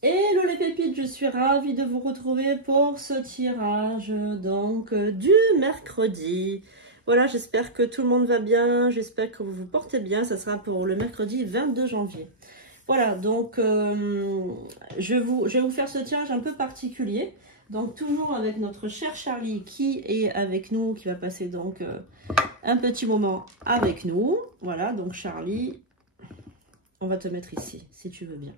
Hello les pépites, je suis ravie de vous retrouver pour ce tirage donc du mercredi. Voilà, j'espère que tout le monde va bien, j'espère que vous vous portez bien. Ça sera pour le mercredi 22 janvier. Voilà, donc je vais vous faire ce tirage un peu particulier. Donc toujours avec notre cher Charlie qui est avec nous, qui va passer donc un petit moment avec nous. Voilà, donc Charlie, on va te mettre ici si tu veux bien.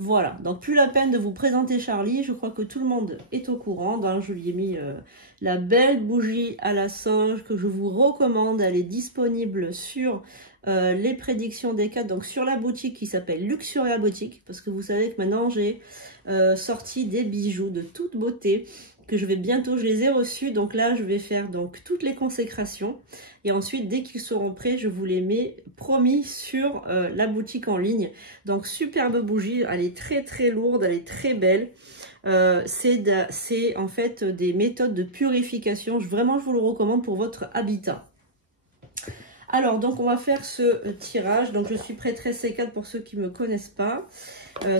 Voilà, donc plus la peine de vous présenter Charlie, je crois que tout le monde est au courant. Donc, je lui ai mis la belle bougie à la sauge que je vous recommande. Elle est disponible sur les prédictions des cartes, donc sur la boutique qui s'appelle Luxuria Boutique. Parce que vous savez que maintenant j'ai sorti des bijoux de toute beauté que je les ai reçus. Donc là, je vais faire donc toutes les consécrations. Et ensuite, dès qu'ils seront prêts, je vous les mets promis sur la boutique en ligne. Donc, superbe bougie. Elle est très, très lourde. Elle est très belle. C'est en fait des méthodes de purification. Vraiment, je vous le recommande pour votre habitat. Alors, donc, on va faire ce tirage. Donc, je suis prêtresse C4 pour ceux qui ne me connaissent pas.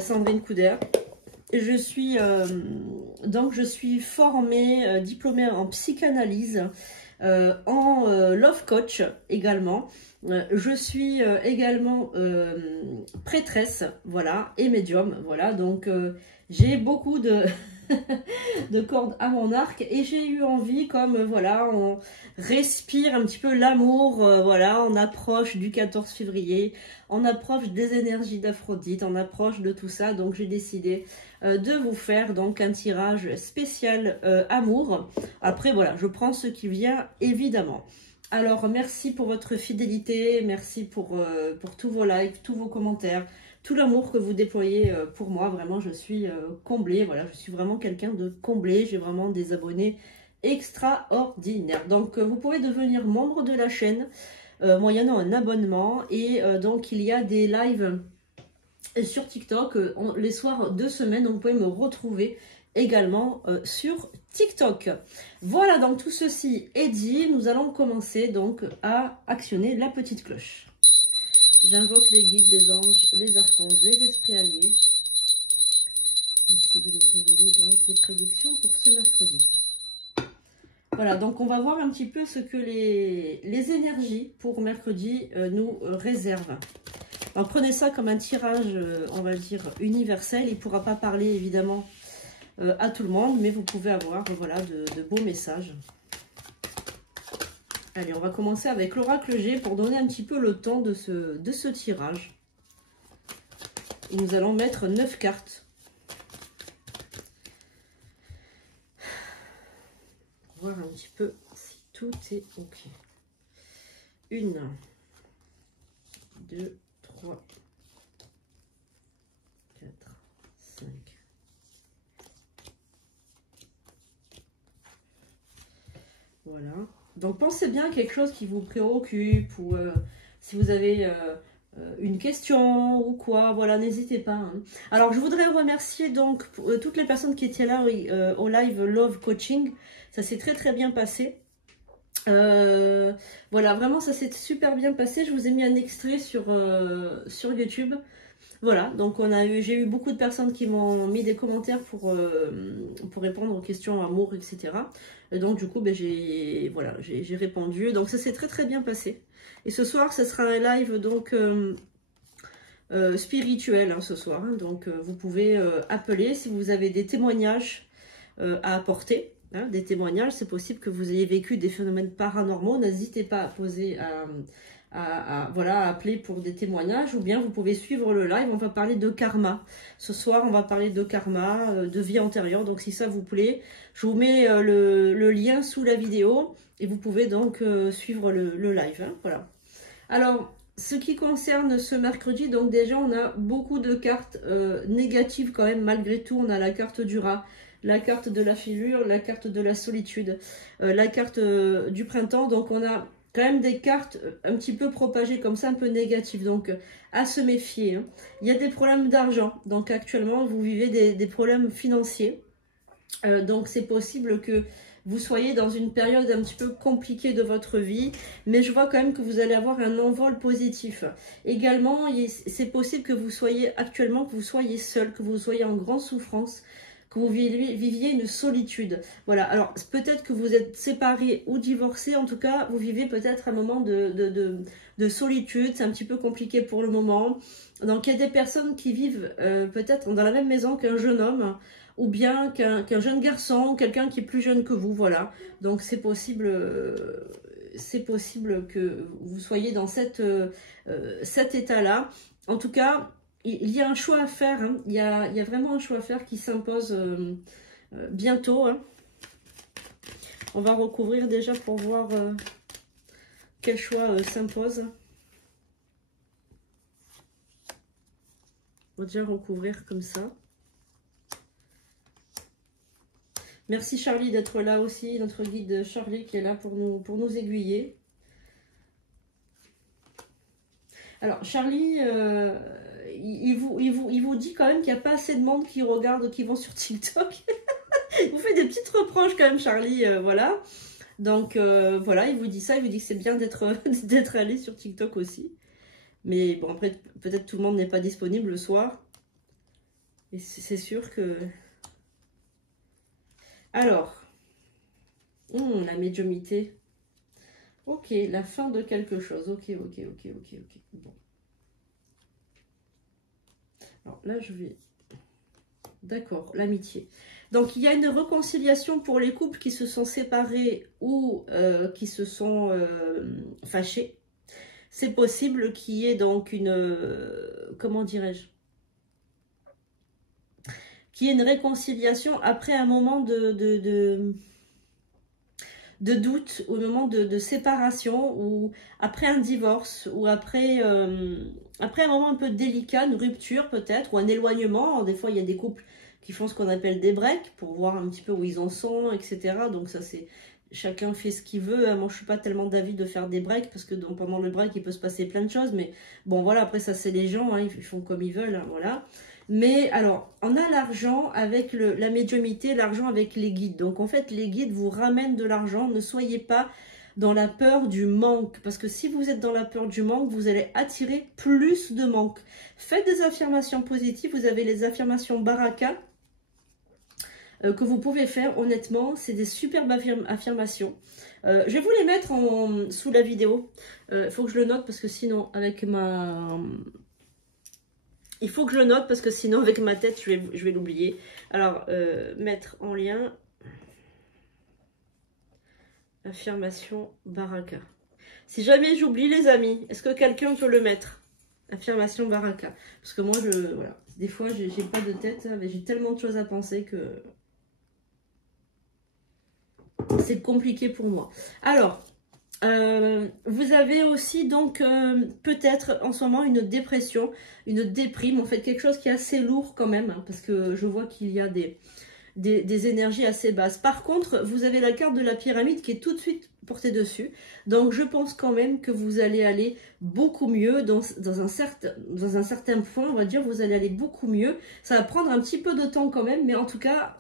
Sandrine Couder. Je suis formée, diplômée en psychanalyse, en love coach également. Je suis également prêtresse, voilà, et médium, voilà. Donc j'ai beaucoup de de cordes à mon arc et j'ai eu envie, comme voilà, on respire un petit peu l'amour, voilà, on approche du 14 février, on approche des énergies d'Aphrodite, on approche de tout ça. Donc j'ai décidé de vous faire donc un tirage spécial amour. Après voilà, je prends ce qui vient évidemment. Alors merci pour votre fidélité, merci pour tous vos likes, tous vos commentaires, tout l'amour que vous déployez pour moi. Vraiment, je suis comblée, voilà, je suis vraiment quelqu'un de comblé, j'ai vraiment des abonnés extraordinaires. Donc vous pouvez devenir membre de la chaîne moyennant un abonnement, et donc il y a des lives sur TikTok les soirs de semaine, donc vous pouvez me retrouver également sur TikTok. Voilà, donc tout ceci est dit, nous allons commencer donc à actionner la petite cloche. J'invoque les guides, les anges, les archanges, les esprits alliés. Merci de me révéler donc les prédictions pour ce mercredi. Voilà, donc on va voir un petit peu ce que les énergies pour mercredi nous réservent. Alors prenez ça comme un tirage, on va dire, universel. Il ne pourra pas parler évidemment à tout le monde, mais vous pouvez avoir voilà, de beaux messages. Allez, on va commencer avec l'oracle G pour donner un petit peu le temps de ce tirage. Et nous allons mettre 9 cartes. Voir un petit peu si tout est OK. 1, 2, 3, 4, 5. Voilà. Donc pensez bien à quelque chose qui vous préoccupe, ou si vous avez une question ou quoi, voilà, n'hésitez pas. Hein. Alors je voudrais remercier donc toutes les personnes qui étaient là au live Love Coaching. Ça s'est très très bien passé. Voilà, vraiment ça s'est super bien passé. Je vous ai mis un extrait sur YouTube. Voilà, donc j'ai eu beaucoup de personnes qui m'ont mis des commentaires pour répondre aux questions amour, etc. Et donc du coup, ben, j'ai répondu. Donc ça s'est très très bien passé. Et ce soir, ce sera un live donc spirituel hein, ce soir. Hein. Donc vous pouvez appeler si vous avez des témoignages à apporter. Hein, des témoignages, c'est possible que vous ayez vécu des phénomènes paranormaux. N'hésitez pas à poser voilà, à appeler pour des témoignages, ou bien vous pouvez suivre le live. On va parler de karma. Ce soir, on va parler de karma, de vie antérieure. Donc, si ça vous plaît, je vous mets le lien sous la vidéo et vous pouvez donc suivre le live. Hein, voilà. Alors, ce qui concerne ce mercredi, donc déjà, on a beaucoup de cartes négatives quand même, malgré tout. On a la carte du rat, la carte de la figure, la carte de la solitude, la carte du printemps. Donc, on a quand même des cartes un petit peu propagées comme ça, un peu négatives, donc à se méfier. Hein. Il y a des problèmes d'argent, donc actuellement vous vivez des problèmes financiers, donc c'est possible que vous soyez dans une période un petit peu compliquée de votre vie, mais je vois quand même que vous allez avoir un envol positif. Également, c'est possible que vous soyez actuellement, que vous soyez seul, que vous soyez en grande souffrance, que vous viviez une solitude. Voilà, alors peut-être que vous êtes séparés ou divorcés, en tout cas, vous vivez peut-être un moment de solitude, c'est un petit peu compliqué pour le moment. Donc il y a des personnes qui vivent peut-être dans la même maison qu'un jeune homme, ou bien qu'un jeune garçon, quelqu'un qui est plus jeune que vous, voilà. Donc c'est possible que vous soyez dans cet état-là. En tout cas, il y a un choix à faire, hein. Il y a vraiment un choix à faire qui s'impose bientôt. Hein. On va recouvrir déjà pour voir quel choix s'impose. On va déjà recouvrir comme ça. Merci Charlie d'être là aussi, notre guide Charlie qui est là pour nous aiguiller. Alors Charlie, il vous dit quand même qu'il n'y a pas assez de monde qui regarde, qui vont sur TikTok. Il vous fait des petites reproches quand même Charlie, voilà. Donc voilà, il vous dit ça, il vous dit que c'est bien d'être allé sur TikTok aussi. Mais bon, après, peut-être tout le monde n'est pas disponible le soir. Et c'est sûr que... Alors, la médiumité. Ok, la fin de quelque chose. Ok. Bon. Alors là, je vais... D'accord, l'amitié. Donc, il y a une réconciliation pour les couples qui se sont séparés ou qui se sont fâchés. C'est possible qu'il y ait donc une... comment dirais-je? Qu'il y ait une réconciliation après un moment de doute, ou un moment de séparation, ou après un divorce, ou après un moment un peu délicat, une rupture peut-être, ou un éloignement. Des fois, il y a des couples qui font ce qu'on appelle des breaks, pour voir un petit peu où ils en sont, etc. Donc ça, c'est... Chacun fait ce qu'il veut. Moi, je suis pas tellement d'avis de faire des breaks, parce que pendant le break, il peut se passer plein de choses. Mais bon, voilà, après ça, c'est les gens, hein, ils font comme ils veulent, hein, voilà. Mais alors, on a l'argent avec la médiumité, l'argent avec les guides. Donc en fait, les guides vous ramènent de l'argent. Ne soyez pas dans la peur du manque. Parce que si vous êtes dans la peur du manque, vous allez attirer plus de manque. Faites des affirmations positives. Vous avez les affirmations Baraka que vous pouvez faire. Honnêtement, c'est des superbes affirmations. Je vais vous les mettre sous la vidéo. Il faut que je le note parce que sinon, avec ma... Il faut que je le note parce que sinon, avec ma tête, je vais l'oublier. Alors, mettre en lien. Affirmation Baraka. Si jamais j'oublie, les amis, est-ce que quelqu'un peut le mettre? Affirmation Baraka. Parce que moi, voilà. Des fois, j'ai pas de tête, mais j'ai tellement de choses à penser que c'est compliqué pour moi. Alors, vous avez aussi donc peut-être en ce moment une dépression, une déprime, en fait quelque chose qui est assez lourd quand même, hein, parce que je vois qu'il y a des énergies assez basses. Par contre, vous avez la carte de la pyramide qui est tout de suite portée dessus, donc je pense quand même que vous allez aller beaucoup mieux dans un certain point, on va dire, vous allez aller beaucoup mieux. Ça va prendre un petit peu de temps quand même, mais en tout cas,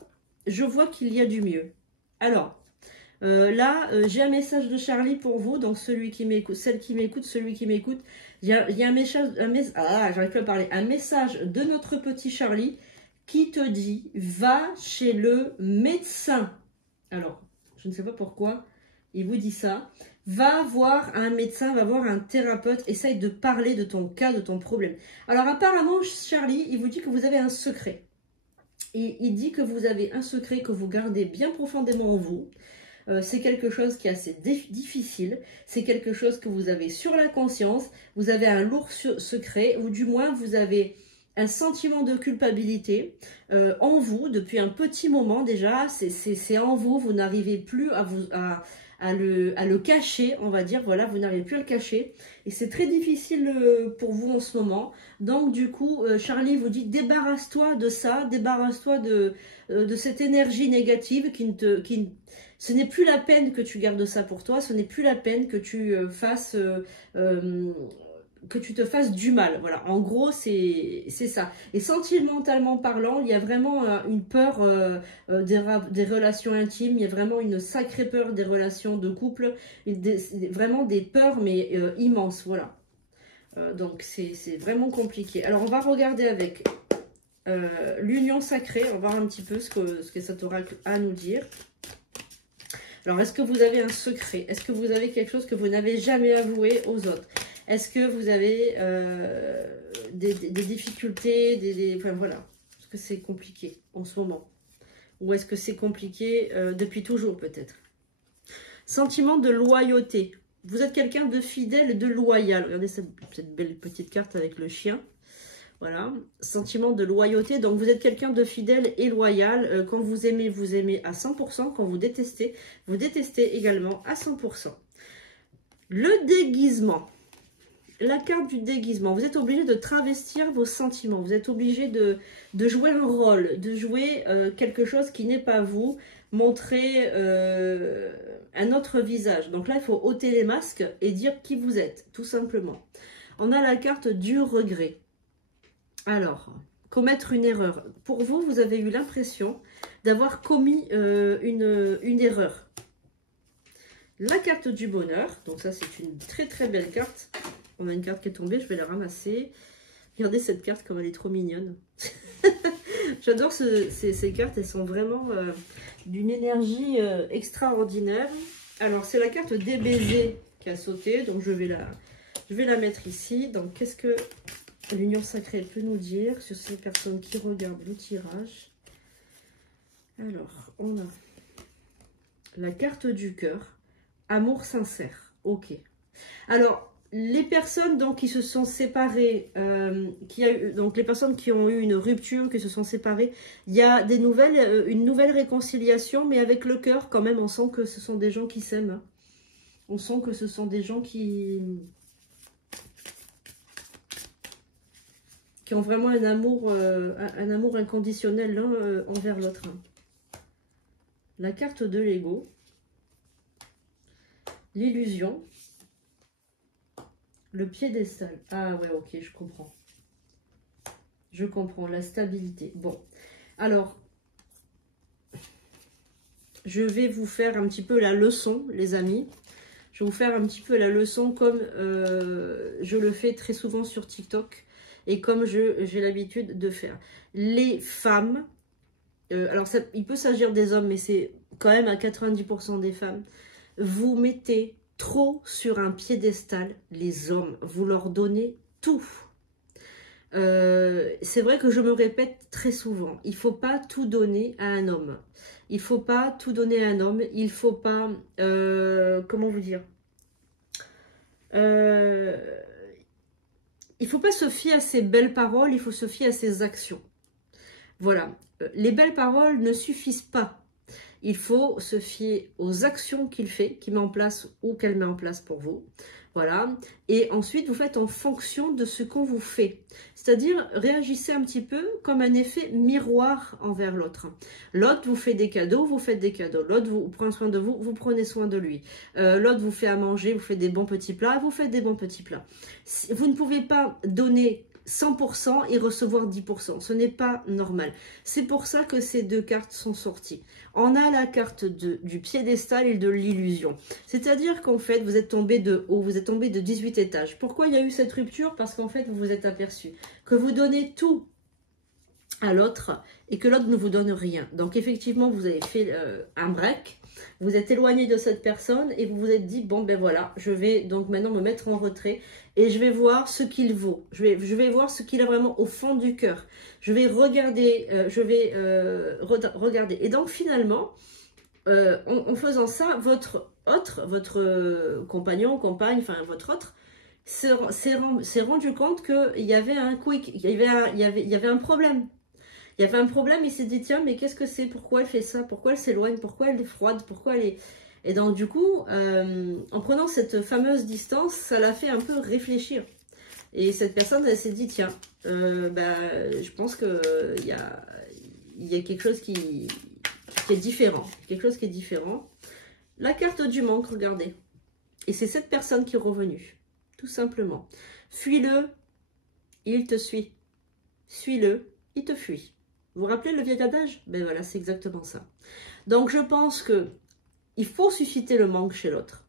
je vois qu'il y a du mieux. Alors, là, j'ai un message de Charlie pour vous, donc celui qui m'écoute, celle qui m'écoute, celui qui m'écoute. Il y a un message, j'arrive plus à parler, un message de notre petit Charlie qui te dit, va chez le médecin. Alors, je ne sais pas pourquoi il vous dit ça. Va voir un médecin, va voir un thérapeute, essaye de parler de ton cas, de ton problème. Alors apparemment, Charlie, il vous dit que vous avez un secret. Et il dit que vous avez un secret que vous gardez bien profondément en vous. C'est quelque chose qui est assez difficile, c'est quelque chose que vous avez sur la conscience, vous avez un lourd secret, ou du moins vous avez un sentiment de culpabilité en vous depuis un petit moment déjà, c'est en vous, vous n'arrivez plus à le cacher, on va dire, voilà, vous n'arrivez plus à le cacher, et c'est très difficile pour vous en ce moment. Donc du coup, Charlie vous dit, débarrasse-toi de ça, débarrasse-toi de cette énergie négative ce n'est plus la peine que tu gardes ça pour toi, ce n'est plus la peine que tu fasses que tu te fasses du mal. Voilà, en gros, c'est ça. Et sentimentalement parlant, il y a vraiment une peur des relations intimes, il y a vraiment une sacrée peur des relations de couple, vraiment des peurs, mais immenses, voilà. Donc, c'est vraiment compliqué. Alors, on va regarder avec l'union sacrée, on va voir un petit peu ce que cet oracle a à nous dire. Alors, est-ce que vous avez un secret? Est-ce que vous avez quelque chose que vous n'avez jamais avoué aux autres? Est-ce que vous avez des difficultés, enfin voilà, est-ce que c'est compliqué en ce moment? Ou est-ce que c'est compliqué depuis toujours peut-être? Sentiment de loyauté. Vous êtes quelqu'un de fidèle et de loyal. Regardez cette belle petite carte avec le chien. Voilà, sentiment de loyauté. Donc vous êtes quelqu'un de fidèle et loyal. Quand vous aimez à 100%. Quand vous détestez également à 100%. Le déguisement. La carte du déguisement. Vous êtes obligé de travestir vos sentiments. Vous êtes obligé de jouer un rôle, de jouer quelque chose qui n'est pas vous. Montrer un autre visage. Donc là, il faut ôter les masques et dire qui vous êtes, tout simplement. On a la carte du regret. Alors, commettre une erreur. Pour vous, vous avez eu l'impression d'avoir commis une erreur. La carte du bonheur. Donc ça, c'est une très très belle carte. On a une carte qui est tombée, je vais la ramasser. Regardez cette carte, comme elle est trop mignonne. J'adore ces cartes, elles sont vraiment d'une énergie extraordinaire. Alors, c'est la carte des baisers qui a sauté, donc je vais la mettre ici. Donc, qu'est-ce que l'union sacrée peut nous dire sur ces personnes qui regardent le tirage? Alors, on a la carte du cœur, amour sincère. Ok. Alors, les personnes donc, qui se sont séparées, donc les personnes qui ont eu une rupture, qui se sont séparées, il y a une nouvelle réconciliation, mais avec le cœur quand même, on sent que ce sont des gens qui s'aiment. On sent que ce sont des gens qui ont vraiment un amour inconditionnel l'un envers l'autre. La carte de l'ego, l'illusion. Le piédestal. Ah ouais, ok, je comprends. Je comprends, la stabilité. Bon, alors, je vais vous faire un petit peu la leçon, les amis. Je vais vous faire un petit peu la leçon comme je le fais très souvent sur TikTok et comme j'ai l'habitude de faire. Les femmes, alors ça, il peut s'agir des hommes, mais c'est quand même à 90% des femmes, vous mettez trop sur un piédestal les hommes, vous leur donnez tout. C'est vrai que je me répète très souvent, il ne faut pas tout donner à un homme. Il ne faut pas tout donner à un homme, il ne faut pas, comment vous dire, il ne faut pas se fier à ses belles paroles, il faut se fier à ses actions. Voilà, les belles paroles ne suffisent pas. Il faut se fier aux actions qu'il fait, qu'il met en place ou qu'elle met en place pour vous. Voilà. Et ensuite, vous faites en fonction de ce qu'on vous fait. C'est-à-dire, réagissez un petit peu comme un effet miroir envers l'autre. L'autre vous fait des cadeaux, vous faites des cadeaux. L'autre vous prend soin de vous, vous prenez soin de lui. L'autre vous fait à manger, vous faites des bons petits plats, vous faites des bons petits plats. Vous ne pouvez pas donner 100% et recevoir 10%. Ce n'est pas normal. C'est pour ça que ces deux cartes sont sorties. On a la carte du piédestal et de l'illusion. C'est-à-dire qu'en fait, vous êtes tombé de haut, vous êtes tombé de 18 étages. Pourquoi il y a eu cette rupture? Parce qu'en fait, vous vous êtes aperçu que vous donnez tout à l'autre et que l'autre ne vous donne rien. Donc effectivement, vous avez fait un break. Vous êtes éloigné de cette personne et vous vous êtes dit, bon ben voilà, je vais donc maintenant me mettre en retrait et je vais voir ce qu'il vaut. Je vais voir ce qu'il a vraiment au fond du cœur. Je vais regarder, regarder. Et donc finalement, en faisant ça, votre compagnon, compagne, enfin votre autre, s'est rendu compte qu'il y avait un quick, il y avait un problème. Il y avait un problème, il s'est dit, tiens, mais qu'est-ce que c'est? Pourquoi elle fait ça? Pourquoi elle s'éloigne? Pourquoi elle est froide? Pourquoi elle est... Et donc, du coup, en prenant cette fameuse distance, ça l'a fait un peu réfléchir. Et cette personne, elle s'est dit, tiens, je pense qu'il y a quelque chose qui est différent. Quelque chose qui est différent. La carte du manque, regardez. Et c'est cette personne qui est revenue. tout simplement. Fuis-le, il te suit. Suis-le, il te fuit. Vous vous rappelez le vieil adage? Ben voilà, c'est exactement ça. Donc je pense que il faut susciter le manque chez l'autre.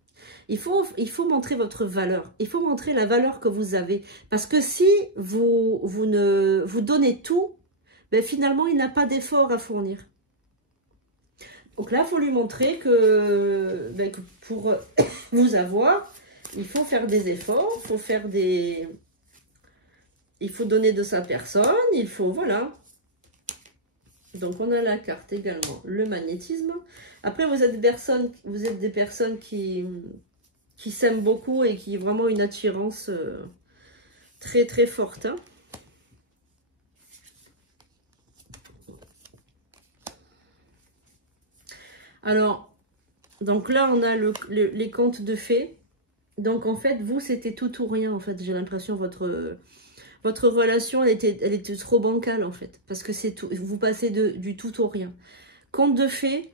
Il faut montrer votre valeur. Il faut montrer la valeur que vous avez. Parce que si vous donnez tout, ben finalement, il n'a pas d'effort à fournir. Donc là, il faut lui montrer que, que pour vous avoir, il faut faire des efforts, il faut donner de sa personne, il faut, voilà. Donc on a la carte également, le magnétisme. Après, vous êtes des personnes qui s'aiment beaucoup et qui ont vraiment une attirance très très forte. Hein. Alors, donc là, on a les contes de fées. Donc en fait, vous, c'était tout ou rien, en fait. J'ai l'impression votre relation, elle était trop bancale, en fait. Parce que c'est tout, vous passez du tout au rien. Conte de fées,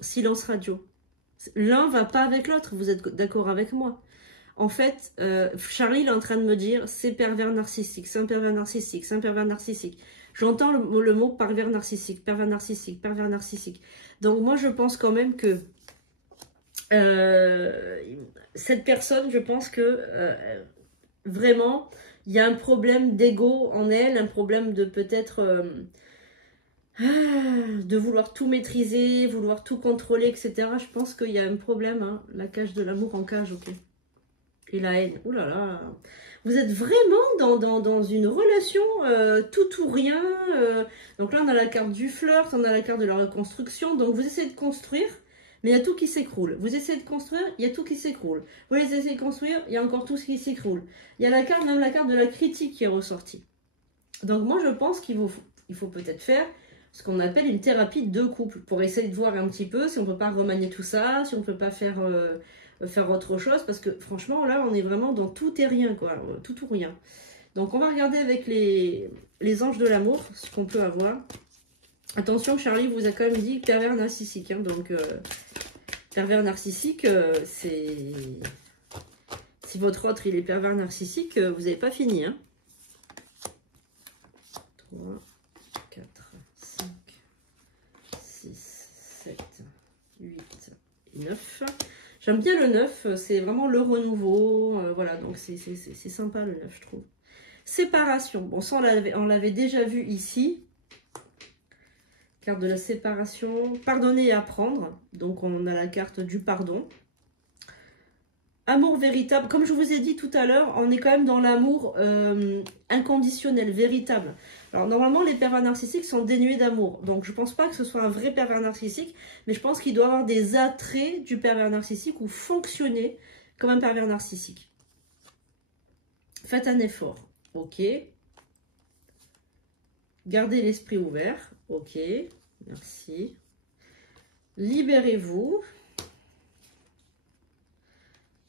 silence radio. L'un va pas avec l'autre, vous êtes d'accord avec moi. En fait, Charlie il est en train de me dire, c'est pervers narcissique, c'est un pervers narcissique, c'est un pervers narcissique. J'entends le mot pervers narcissique, pervers narcissique, pervers narcissique. Donc moi, je pense quand même que cette personne, je pense que vraiment, il y a un problème d'ego en elle, un problème de peut-être de vouloir tout maîtriser, vouloir tout contrôler, etc. Je pense qu'il y a un problème, hein, la cage de l'amour en cage, ok. Et la haine, ouh là là. Vous êtes vraiment dans une relation tout ou rien. Donc là, on a la carte du flirt, on a la carte de la reconstruction. Donc vous essayez de construire, mais il y a tout qui s'écroule. Vous essayez de construire, il y a tout qui s'écroule. Vous essayez de construire, il y a encore tout ce qui s'écroule. Il y a même la carte de la critique qui est ressortie. Donc moi, je pense qu'il faut peut-être faire ce qu'on appelle une thérapie de couple pour essayer de voir un petit peu si on ne peut pas remanier tout ça, si on ne peut pas faire autre chose, parce que franchement, là, on est vraiment dans tout et rien, quoi, tout ou rien. Donc, on va regarder avec les anges de l'amour ce qu'on peut avoir. Attention, Charlie vous a quand même dit pervers narcissique, hein, donc pervers narcissique, c'est... Si votre autre, il est pervers narcissique, vous n'avez pas fini, hein. 3, 4, 5, 6, 7, 8 et 9. J'aime bien le 9, c'est vraiment le renouveau, voilà, donc c'est sympa le 9, je trouve. Séparation, bon ça on l'avait déjà vu ici. Carte de la séparation, pardonner et apprendre, donc on a la carte du pardon. Amour véritable, comme je vous ai dit tout à l'heure, on est quand même dans l'amour inconditionnel, véritable. Alors normalement les pervers narcissiques sont dénués d'amour, donc je pense pas que ce soit un vrai pervers narcissique, mais je pense qu'il doit avoir des attraits du pervers narcissique ou fonctionner comme un pervers narcissique. Faites un effort, ok. Gardez l'esprit ouvert, ok, merci. Libérez-vous.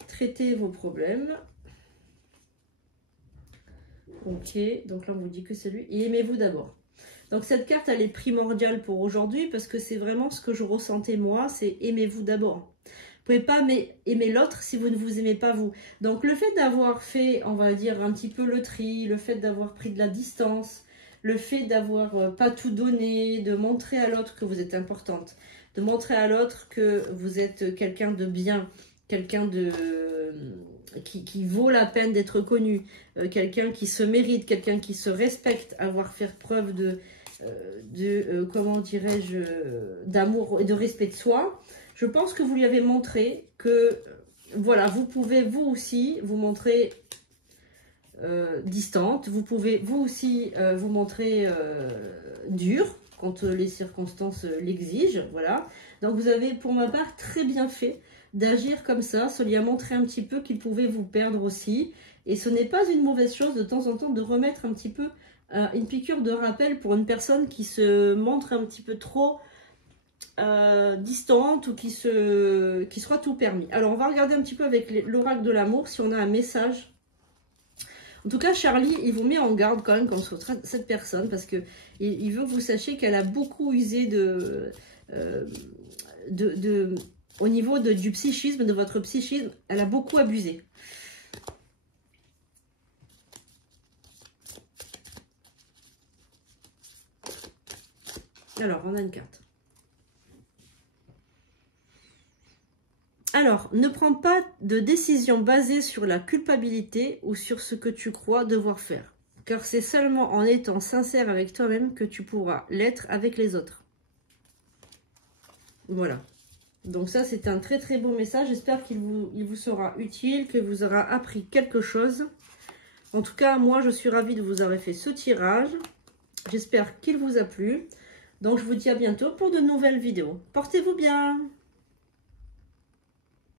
Traitez vos problèmes. Ok, donc là on vous dit que c'est lui. Et aimez-vous d'abord. Donc cette carte elle est primordiale pour aujourd'hui parce que c'est vraiment ce que je ressentais moi, c'est aimez-vous d'abord. Vous ne pouvez pas aimer l'autre si vous ne vous aimez pas vous. Donc le fait d'avoir fait, on va dire, un petit peu le tri, le fait d'avoir pris de la distance, le fait d'avoir pas tout donné, de montrer à l'autre que vous êtes importante, de montrer à l'autre que vous êtes quelqu'un de bien, quelqu'un de qui vaut la peine d'être connu, quelqu'un qui se mérite, quelqu'un qui se respecte, avoir fait preuve comment dirais-je, d'amour et de respect de soi. Je pense que vous lui avez montré que voilà, vous pouvez vous aussi vous montrer distante, vous pouvez vous aussi vous montrer dure quand les circonstances l'exigent, voilà. Donc vous avez pour ma part très bien fait d'agir comme ça lui a montré un petit peu qu'il pouvait vous perdre aussi. Et ce n'est pas une mauvaise chose de temps en temps de remettre un petit peu une piqûre de rappel pour une personne qui se montre un petit peu trop distante ou qui soit tout permis. Alors on va regarder un petit peu avec l'oracle de l'amour si on a un message. En tout cas, Charlie, il vous met en garde quand même contre cette personne parce que il veut que vous sachiez qu'elle a beaucoup usé au niveau du psychisme, de votre psychisme, elle a beaucoup abusé. Alors, on a une carte. Alors, ne prends pas de décision basée sur la culpabilité ou sur ce que tu crois devoir faire. Car c'est seulement en étant sincère avec toi-même que tu pourras l'être avec les autres. Voilà. Donc ça, c'est un très très beau message. J'espère qu'il vous sera utile, que vous aura appris quelque chose. En tout cas, moi, je suis ravie de vous avoir fait ce tirage. J'espère qu'il vous a plu. Donc, je vous dis à bientôt pour de nouvelles vidéos. Portez-vous bien!